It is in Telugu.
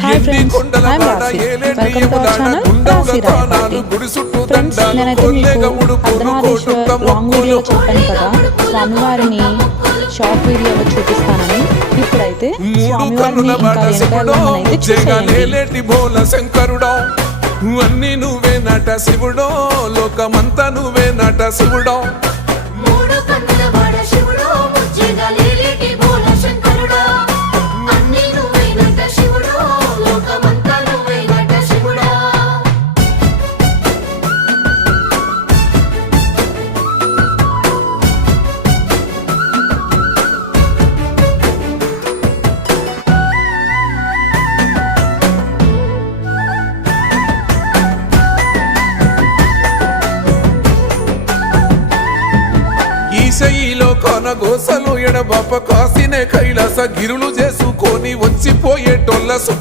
హాయ్ ఫ్రెండ్స్, ఐఎమ్ రాశి. వెల్కమ్ టు అవర్ ఛానల్ రాశి రాయపాటి. ఫ్రెండ్స్, నేనైతే మీకు అర్ధనారీశ్వర లాంగ్ వీడియోలో చెప్పాను కదా, స్వామివారిని షార్ట్ వీడియోలో చూపిస్తానని. ఇప్పుడైతే స్వామివారిని ఇంకా వెనకాలైతే చూసేయండి. శంకరుడో అన్ని నువ్వే నట శివుడో, లోకమంతా నువ్వే నట శివుడో. ఈశయిలో కొనగోసలు ఎడబాప కాసినే కైలాస గిరులు చేసుకొని వచ్చిపోయేటోళ్ళ